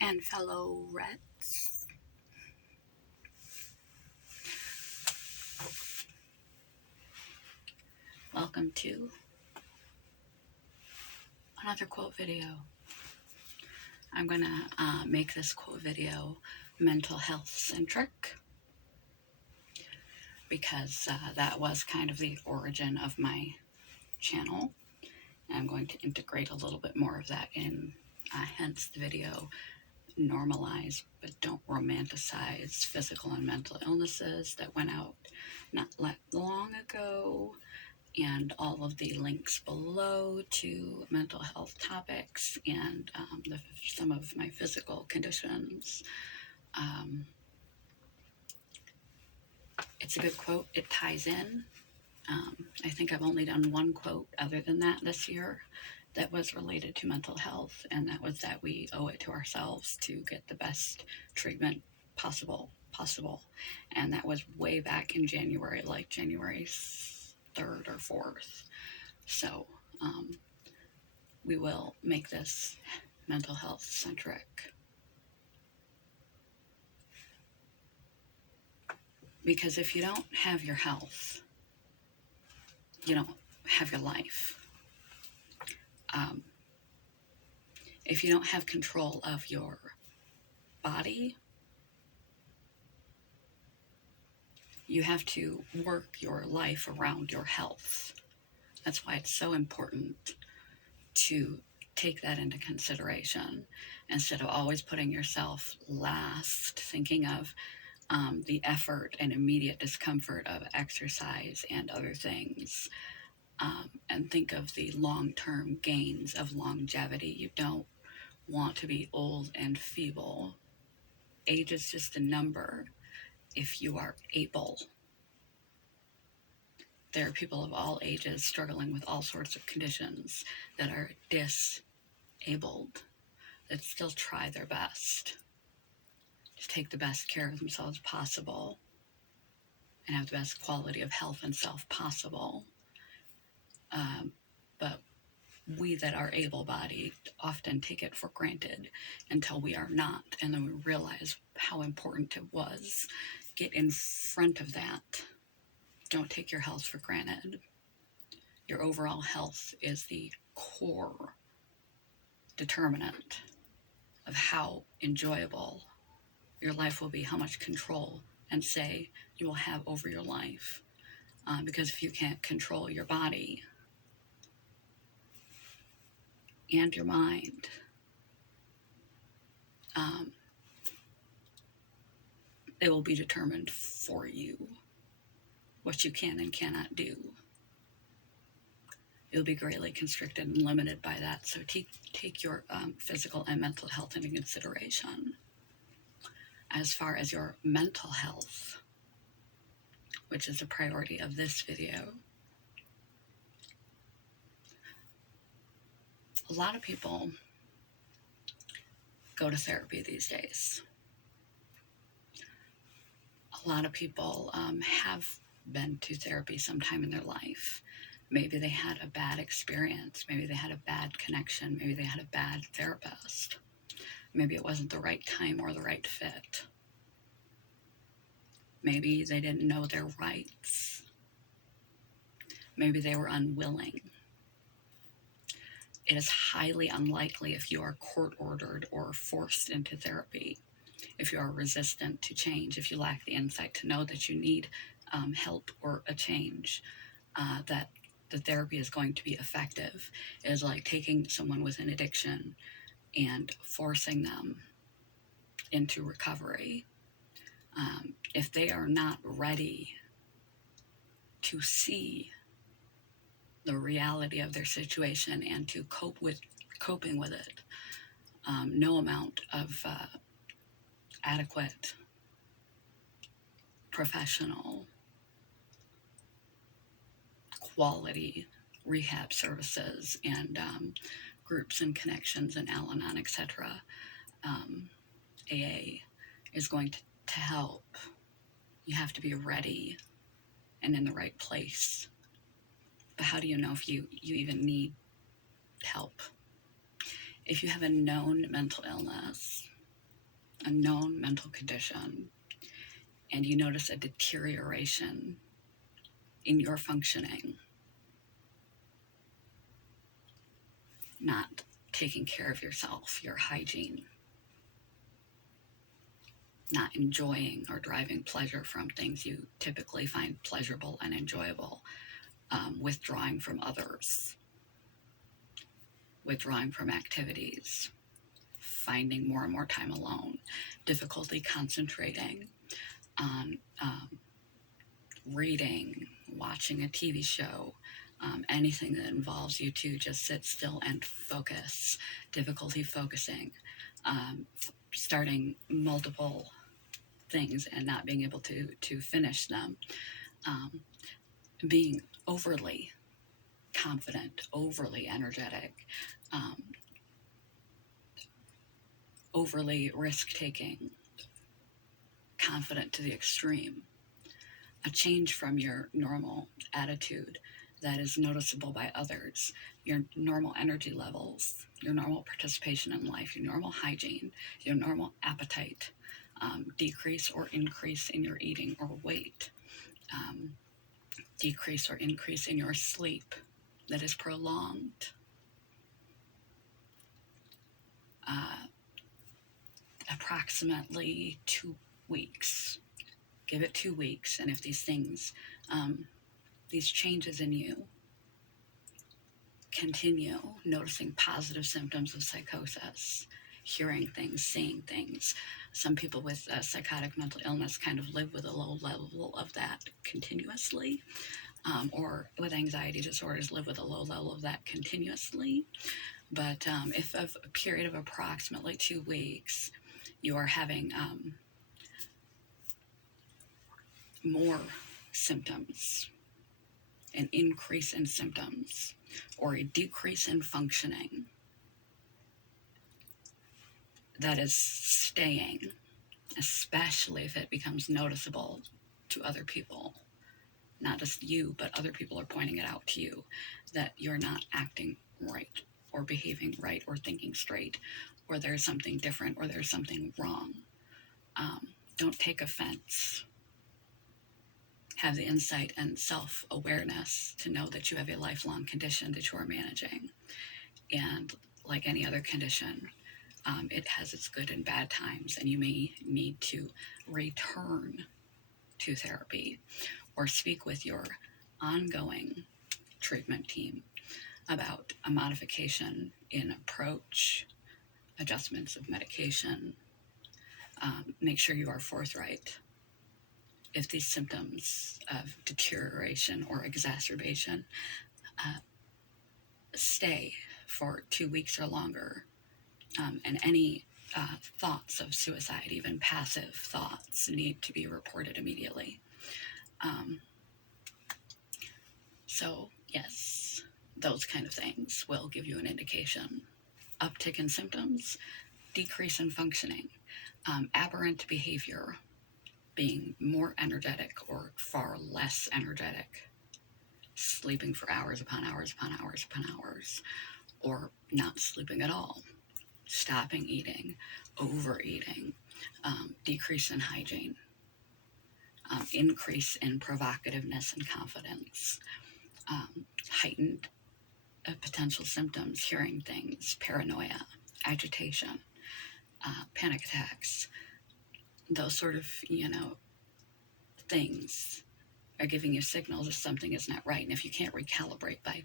and fellow Reds. Welcome to another quote video. I'm going to make this quote video mental health centric because that was kind of the origin of my channel. I'm going to integrate a little bit more of that in, hence the video normalize but don't romanticize physical and mental illnesses that went out not long ago, and all of the links below to mental health topics and some of my physical conditions. It's a good quote. It ties in. I think I've only done one quote other than that this year that was related to mental health, and that was that we owe it to ourselves to get the best treatment possible. And that was way back in January, like January 3rd or 4th. So we will make this mental health centric. Because if you don't have your health, you don't have your life. If you don't have control of your body, you have to work your life around your health. That's why it's so important to take that into consideration instead of always putting yourself last, thinking of the effort and immediate discomfort of exercise and other things, and think of the long-term gains of longevity. You don't want to be old and feeble. Age is just a number if you are able. There are people of all ages struggling with all sorts of conditions that are disabled, that still try their best to take the best care of themselves possible and have the best quality of health and self possible. But we that are able-bodied often take it for granted until we are not, and then we realize how important it was. Get in front of that. Don't take your health for granted. Your overall health is the core determinant of how enjoyable your life will be, how much control and say you will have over your life. Because if you can't control your body and your mind, it will be determined for you what you can and cannot do. You'll be greatly constricted and limited by that. So take your physical and mental health into consideration. As far as your mental health, which is a priority of this video, a lot of people go to therapy these days. A lot of people have been to therapy sometime in their life. Maybe they had a bad experience. Maybe they had a bad connection. Maybe they had a bad therapist. Maybe it wasn't the right time or the right fit. Maybe they didn't know their rights. Maybe they were unwilling. It is highly unlikely if you are court-ordered or forced into therapy, if you are resistant to change, if you lack the insight to know that you need help or a change, that the therapy is going to be effective. It is like taking someone with an addiction and forcing them into recovery. If they are not ready to see the reality of their situation and to coping with it, no amount of adequate professional quality rehab services and groups and connections and Al-Anon, etc., AA is going to help. You have to be ready and in the right place. But how do you know if you even need help? If you have a known mental illness, a known mental condition, and you notice a deterioration in your functioning, not taking care of yourself, your hygiene, not enjoying or deriving pleasure from things you typically find pleasurable and enjoyable, withdrawing from others, withdrawing from activities, finding more and more time alone, difficulty concentrating on reading, watching a TV show, anything that involves you to just sit still and focus, difficulty focusing, starting multiple things and not being able to finish them, being overly confident, overly energetic, overly risk-taking, confident to the extreme, a change from your normal attitude that is noticeable by others, your normal energy levels, your normal participation in life, your normal hygiene, your normal appetite, decrease or increase in your eating or weight, decrease or increase in your sleep that is prolonged, approximately 2 weeks. Give it 2 weeks, and if these things, these changes in you continue, noticing positive symptoms of psychosis, hearing things, seeing things. Some people with psychotic mental illness kind of live with a low level of that continuously, or with anxiety disorders live with a low level of that continuously. But if of a period of approximately 2 weeks, you are having more symptoms, an increase in symptoms, or a decrease in functioning that is staying, especially if it becomes noticeable to other people, not just you, but other people are pointing it out to you, that you're not acting right, or behaving right, or thinking straight, or there's something different, or there's something wrong. Don't take offense. Have the insight and self-awareness to know that you have a lifelong condition that you are managing. And like any other condition, it has its good and bad times, and you may need to return to therapy or speak with your ongoing treatment team about a modification in approach, adjustments of medication. Make sure you are forthright. If these symptoms of deterioration or exacerbation stay for 2 weeks or longer, and any thoughts of suicide, even passive thoughts, need to be reported immediately. So yes, those kind of things will give you an indication. Uptick in symptoms, decrease in functioning, aberrant behavior, being more energetic or far less energetic, sleeping for hours upon hours upon hours upon hours, or not sleeping at all, stopping eating, overeating, decrease in hygiene, increase in provocativeness and confidence, heightened potential symptoms, hearing things, paranoia, agitation, panic attacks. Those sort of, things are giving you signals if something is not right. And if you can't recalibrate by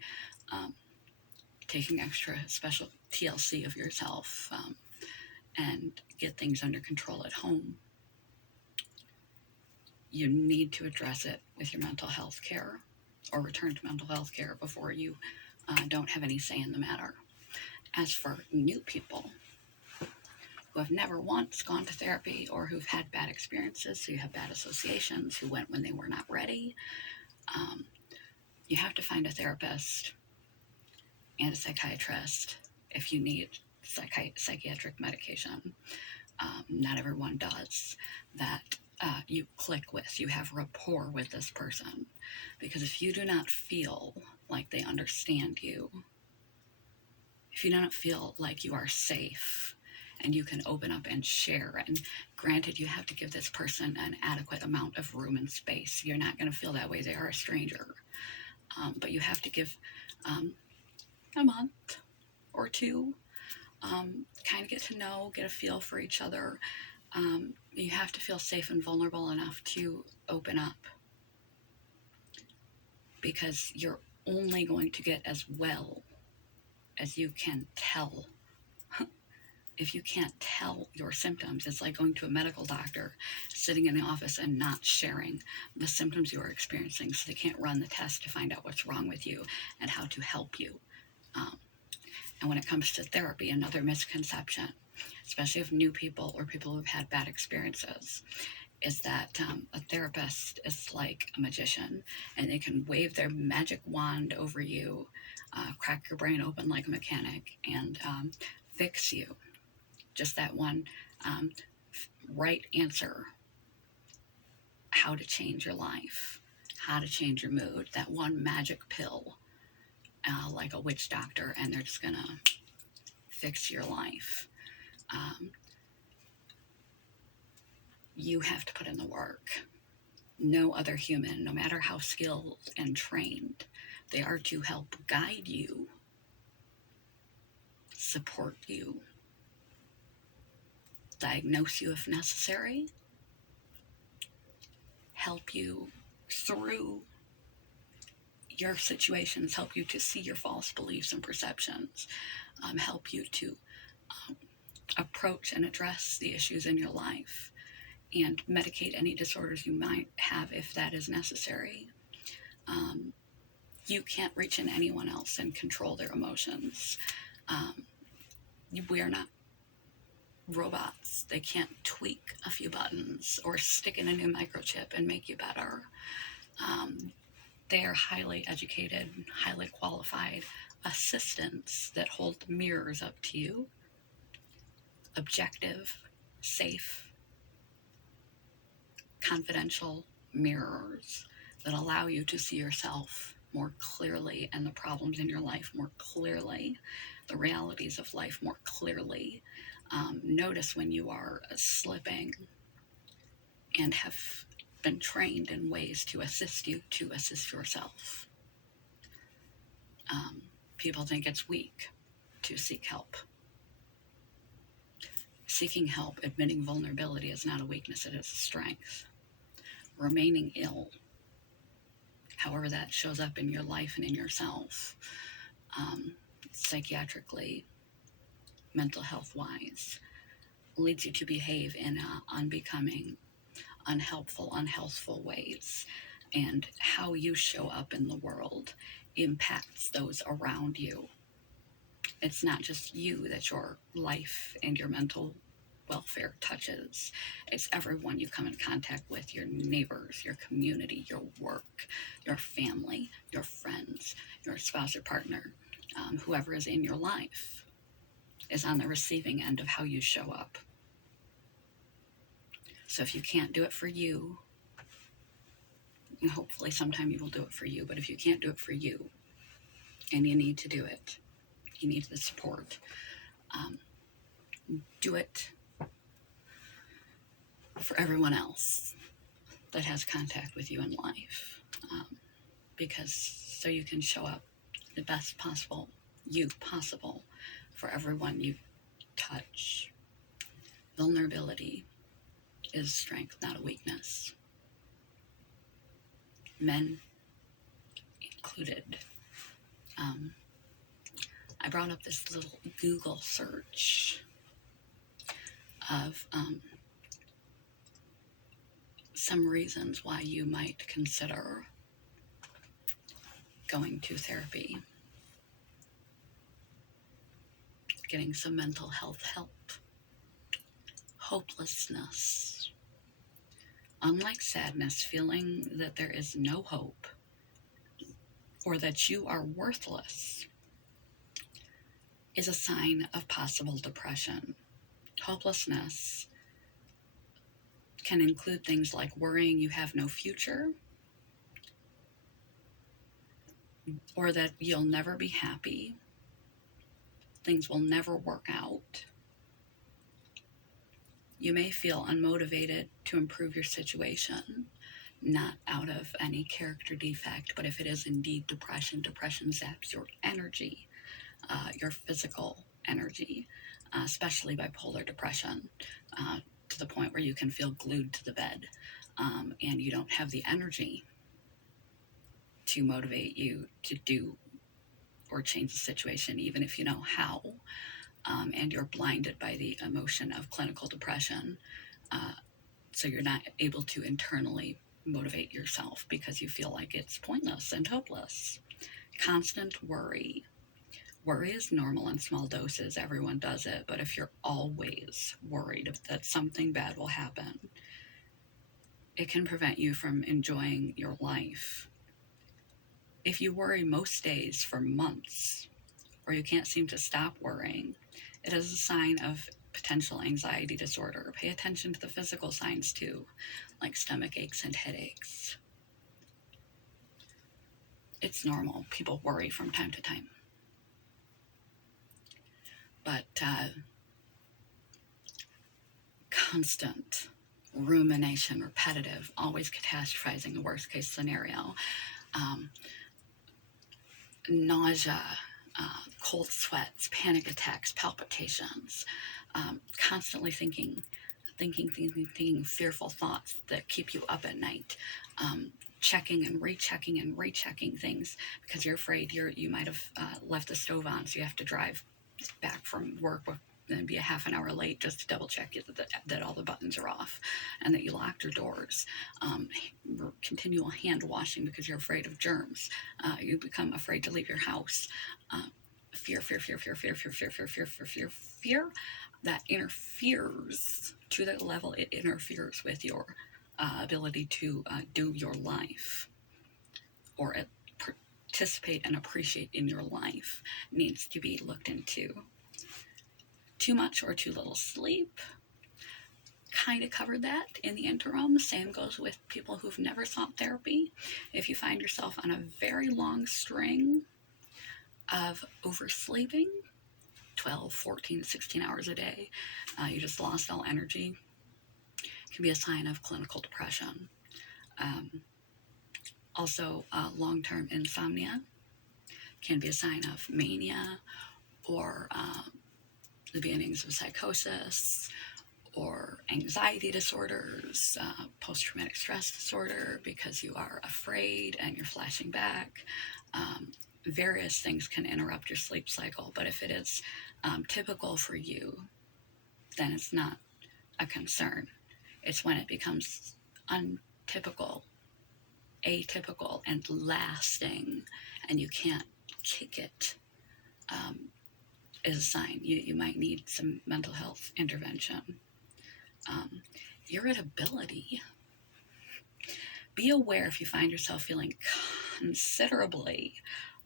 taking extra special TLC of yourself and get things under control at home, you need to address it with your mental health care, or return to mental health care before you don't have any say in the matter. As for new people who have never once gone to therapy, or who've had bad experiences, so you have bad associations, who went when they were not ready, you have to find a therapist and a psychiatrist if you need psychiatric medication. Not everyone does. That you click with, you have rapport with this person. Because if you do not feel like they understand you, if you do not feel like you are safe and you can open up and share. And granted, you have to give this person an adequate amount of room and space. You're not going to feel that way. They are a stranger. But you have to give a month or two, kind of get to know, get a feel for each other. You have to feel safe and vulnerable enough to open up, because you're only going to get as well as you can tell. If you can't tell your symptoms, it's like going to a medical doctor, sitting in the office and not sharing the symptoms you are experiencing, so they can't run the test to find out what's wrong with you and how to help you. And when it comes to therapy, another misconception, especially of new people or people who've had bad experiences, is that a therapist is like a magician, and they can wave their magic wand over you, crack your brain open like a mechanic, and fix you. Just that one right answer, how to change your life, how to change your mood, that one magic pill, like a witch doctor, and they're just gonna fix your life. You have to put in the work. No other human, no matter how skilled and trained, they are to help guide you, support you, diagnose you if necessary, help you through your situations, help you to see your false beliefs and perceptions, help you to approach and address the issues in your life, and medicate any disorders you might have if that is necessary. You can't reach in anyone else and control their emotions. We are not robots. They can't tweak a few buttons or stick in a new microchip and make you better. They are highly educated, highly qualified assistants that hold mirrors up to you, objective, safe, confidential mirrors that allow you to see yourself more clearly and the problems in your life more clearly, the realities of life more clearly. Notice when you are slipping, and have been trained in ways to assist you to assist yourself. People think it's weak to seek help. Seeking help, admitting vulnerability is not a weakness, it is a strength. Remaining ill, however that shows up in your life and in yourself, psychiatrically, mental health-wise, leads you to behave in unbecoming, unhelpful, unhealthful ways. And how you show up in the world impacts those around you. It's not just you that your life and your mental welfare touches. It's everyone you come in contact with, your neighbors, your community, your work, your family, your friends, your spouse or partner, whoever is in your life is on the receiving end of how you show up. So if you can't do it for you, and hopefully sometime you will do it for you, but if you can't do it for you, and you need to do it, you need the support, do it for everyone else that has contact with you in life, because so you can show up the best possible you possible for everyone you touch. Vulnerability is strength, not a weakness. Men included. I brought up this little Google search of some reasons why you might consider going to therapy, getting some mental health help. Hopelessness. Unlike sadness, feeling that there is no hope or that you are worthless is a sign of possible depression. Hopelessness can include things like worrying you have no future, or that you'll never be happy, things will never work out, You may feel unmotivated to improve your situation, not out of any character defect, but if it is indeed depression, depression zaps your energy, your physical energy, especially bipolar depression, to the point where you can feel glued to the bed, and you don't have the energy to motivate you to do or change the situation, even if you know how, and you're blinded by the emotion of clinical depression. So you're not able to internally motivate yourself because you feel like it's pointless and hopeless. Constant worry. Worry is normal in small doses. Everyone does it. But if you're always worried that something bad will happen, it can prevent you from enjoying your life. If you worry most days for months, or you can't seem to stop worrying, it is a sign of potential anxiety disorder. Pay attention to the physical signs too, like stomach aches and headaches. It's normal. People worry from time to time. But constant rumination, repetitive, always catastrophizing the worst case scenario, nausea, cold sweats, panic attacks, palpitations, constantly thinking fearful thoughts that keep you up at night, checking and rechecking things because you're afraid you might have left the stove on, so you have to drive back from work and be a half an hour late just to double check that all the buttons are off and that you locked your doors. Continual hand washing because you're afraid of germs. You become afraid to leave your house. Fear that interferes to the level it interferes with your ability to do your life or participate and appreciate in your life, needs to be looked into. Too much or too little sleep. Kind of covered that in the interim. Same goes with people who've never sought therapy. If you find yourself on a very long string of oversleeping, 12, 14, 16 hours a day, you just lost all energy, can be a sign of clinical depression. Also, long-term insomnia can be a sign of mania or the beginnings of psychosis or anxiety disorders, post-traumatic stress disorder because you are afraid and you're flashing back. Various things can interrupt your sleep cycle, but if it is typical for you, then it's not a concern. It's when it becomes untypical, atypical, and lasting, and you can't kick it, is a sign you might need some mental health intervention. Irritability. Be aware if you find yourself feeling considerably,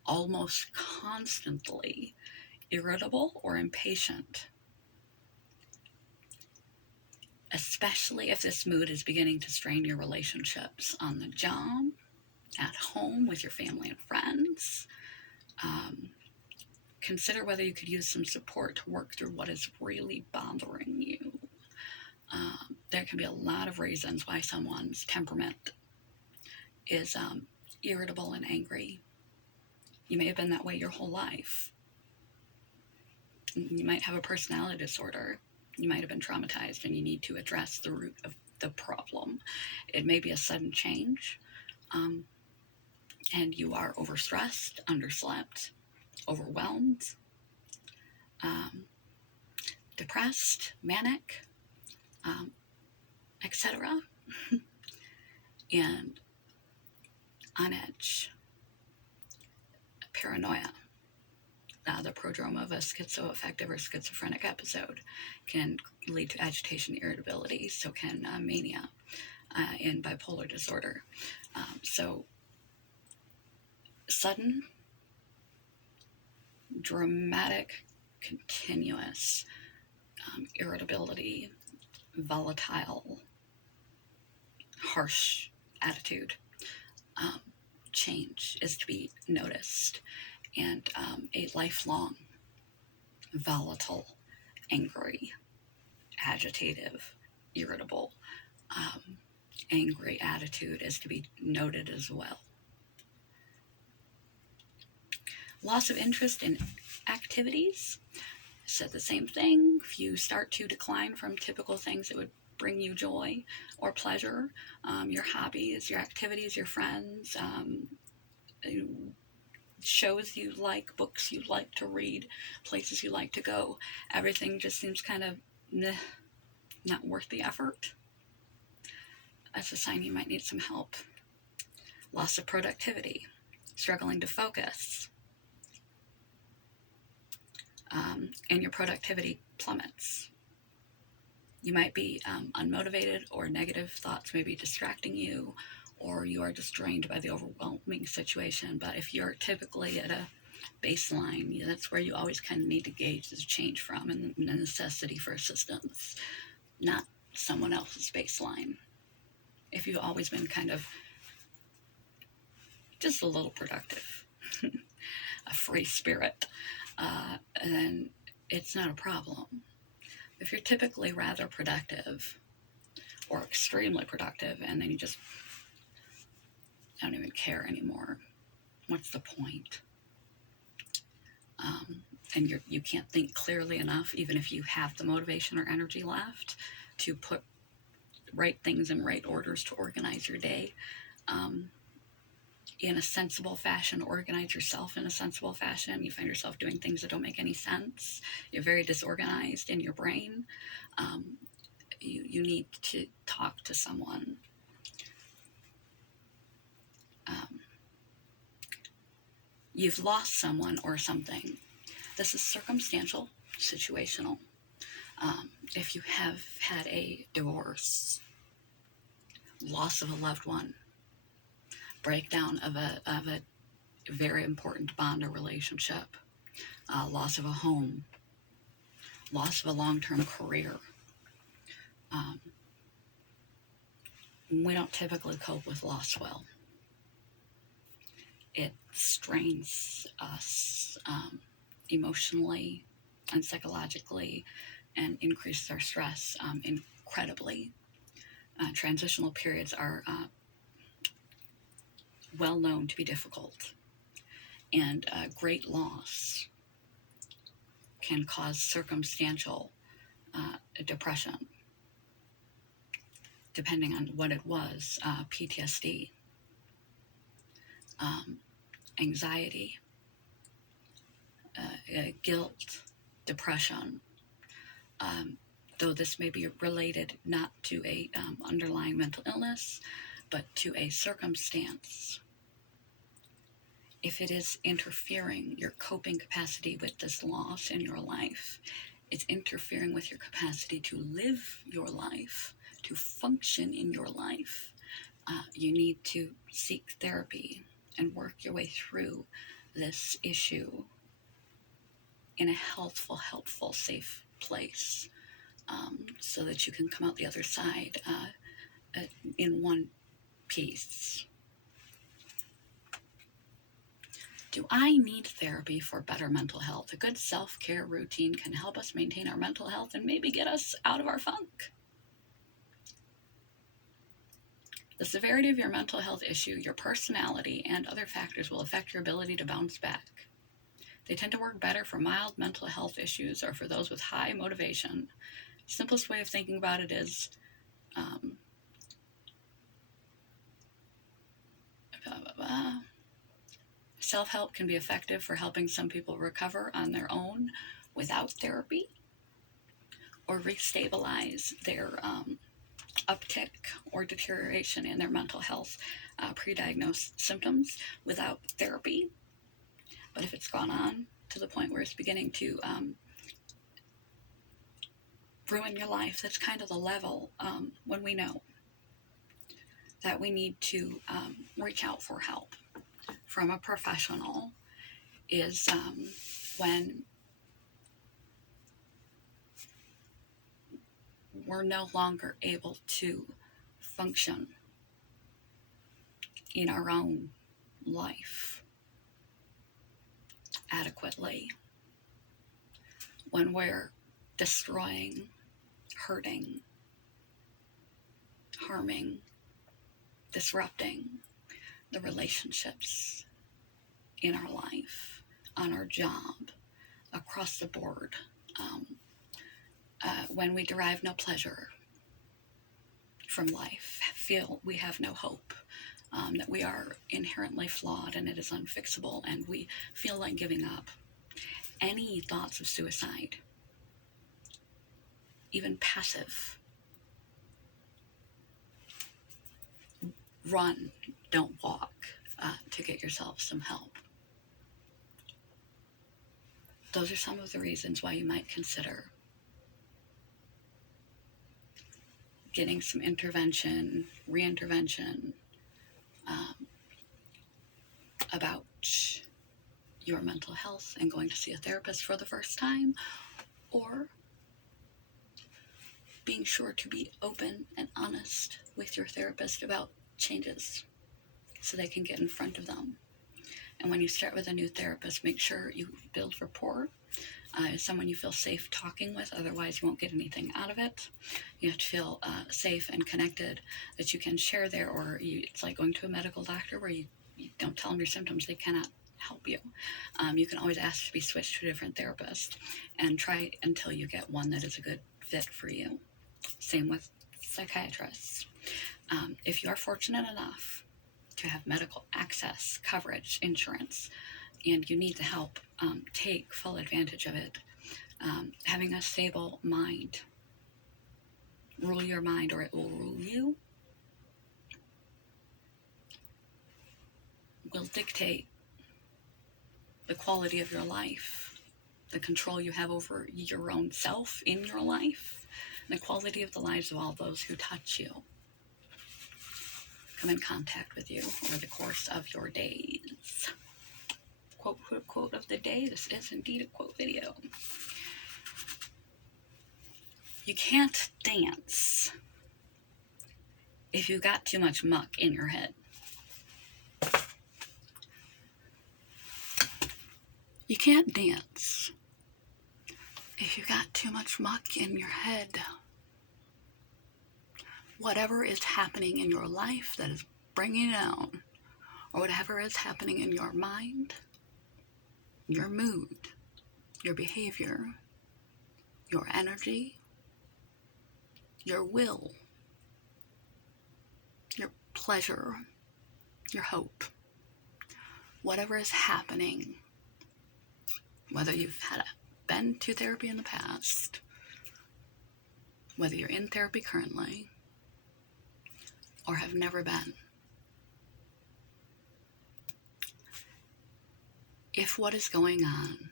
almost constantly irritable or impatient, especially if this mood is beginning to strain your relationships on the job, at home, with your family and friends. Consider whether you could use some support to work through what is really bothering you. There can be a lot of reasons why someone's temperament is irritable and angry. You may have been that way your whole life. You might have a personality disorder. You might have been traumatized and you need to address the root of the problem. It may be a sudden change, and you are overstressed, underslept, overwhelmed, depressed, manic, etc., and on edge. Paranoia. The prodrome of a schizoaffective or schizophrenic episode can lead to agitation, irritability, so can mania and bipolar disorder. So sudden, dramatic, continuous irritability, volatile, harsh attitude change is to be noticed, and a lifelong, volatile, angry, agitative, irritable, angry attitude is to be noted as well. Loss of interest in activities, said the same thing. If you start to decline from typical things that would bring you joy or pleasure, your hobbies, your activities, your friends, shows you like, books you like to read, places you like to go, everything just seems kind of not worth the effort. That's a sign you might need some help. Loss of productivity, struggling to focus, and your productivity plummets. You might be unmotivated, or negative thoughts may be distracting you, or you are just drained by the overwhelming situation. But if you're typically at a baseline, that's where you always kind of need to gauge the change from, and the necessity for assistance, not someone else's baseline. If you've always been kind of just a little productive, a free spirit, then it's not a problem. If you're typically rather productive or extremely productive, and then you just don't even care anymore, what's the point? And you can't think clearly enough, even if you have the motivation or energy left, to put right things in right orders to organize your day in a sensible fashion, organize yourself in a sensible fashion. You find yourself doing things that don't make any sense. You're very disorganized in your brain. You need to talk to someone. You've lost someone or something. This is circumstantial, situational. If you have had a divorce, loss of a loved one, breakdown of a very important bond or relationship, loss of a home, loss of a long-term career, we don't typically cope with loss well. It strains us emotionally and psychologically, and increases our stress incredibly. Transitional periods are well known to be difficult, and great loss can cause circumstantial depression, depending on what it was, PTSD, anxiety, guilt, depression, though this may be related not to a underlying mental illness, but to a circumstance. If it is interfering your coping capacity with this loss in your life, it's interfering with your capacity to live your life, to function in your life, you need to seek therapy and work your way through this issue in a helpful, safe place, so that you can come out the other side in one piece. Do I need therapy for better mental health? A good self-care routine can help us maintain our mental health and maybe get us out of our funk. The severity of your mental health issue, your personality, and other factors will affect your ability to bounce back. They tend to work better for mild mental health issues or for those with high motivation. Simplest way of thinking about it is self-help can be effective for helping some people recover on their own without therapy, or restabilize their uptick or deterioration in their mental health pre-diagnosed symptoms without therapy. But if it's gone on to the point where it's beginning to ruin your life, that's kind of the level when we know that we need to reach out for help from a professional, is when we're no longer able to function in our own life adequately, when we're destroying, hurting, harming, disrupting the relationships in our life, on our job, across the board, when we derive no pleasure from life, feel we have no hope, that we are inherently flawed and it is unfixable, and we feel like giving up. Any thoughts of suicide, even passive, run, don't walk, to get yourself some help. Those are some of the reasons why you might consider getting some intervention, reintervention, about your mental health and going to see a therapist for the first time, or being sure to be open and honest with your therapist about changes so they can get in front of them. And when you start with a new therapist, make sure you build rapport. Someone you feel safe talking with, otherwise you won't get anything out of it. You have to feel safe and connected, that you can share there, or it's like going to a medical doctor where you don't tell them your symptoms, they cannot help you. You can always ask to be switched to a different therapist and try until you get one that is a good fit for you. Same with psychiatrists. If you are fortunate enough to have medical access, coverage, insurance, and you need the help, take full advantage of it. Having a stable mind, rule your mind or it will rule you, will dictate the quality of your life, the control you have over your own self in your life, and the quality of the lives of all those who touch you, come in contact with you over the course of your days. Quote of the day. This is indeed a quote video. You can't dance if you got too much muck in your head. You can't dance if you got too much muck in your head. Whatever is happening in your life that is bringing you down, or whatever is happening in your mind, your mood, your behavior, your energy, your will, your pleasure, your hope, whatever is happening, whether you've been to therapy in the past, whether you're in therapy currently, or have never been. If what is going on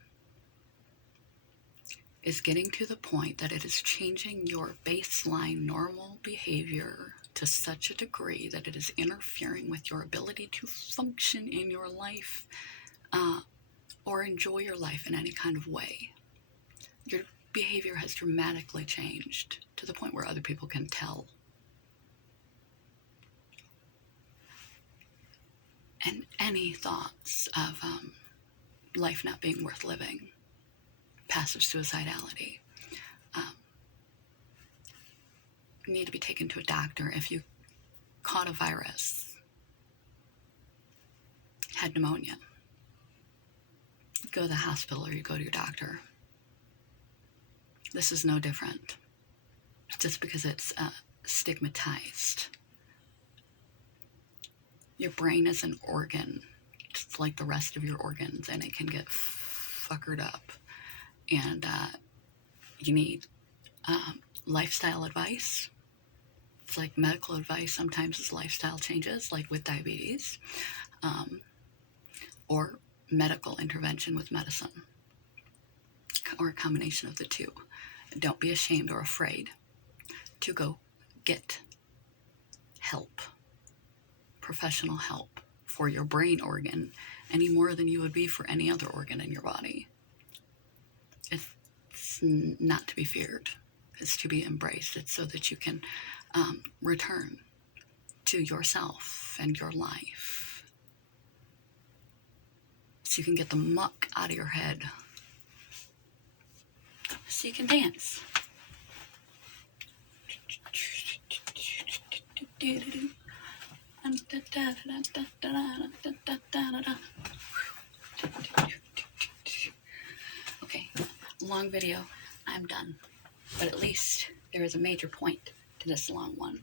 is getting to the point that it is changing your baseline normal behavior to such a degree that it is interfering with your ability to function in your life, or enjoy your life in any kind of way, your behavior has dramatically changed to the point where other people can tell. And any thoughts of life not being worth living, passive suicidality, need to be taken to a doctor. If you caught a virus, had pneumonia, go to the hospital or you go to your doctor. This is no different, just because it's stigmatized. Your brain is an organ, just like the rest of your organs, and it can get fuckered up. And you need lifestyle advice. It's like medical advice sometimes is lifestyle changes, like with diabetes, or medical intervention with medicine, or a combination of the two. Don't be ashamed or afraid to go get help, professional help for your brain organ, any more than you would be for any other organ in your body. It's not to be feared. It's to be embraced. It's so that you can return to yourself and your life. So you can get the muck out of your head. So you can dance. Okay, long video. I'm done. But at least there is a major point to this long one.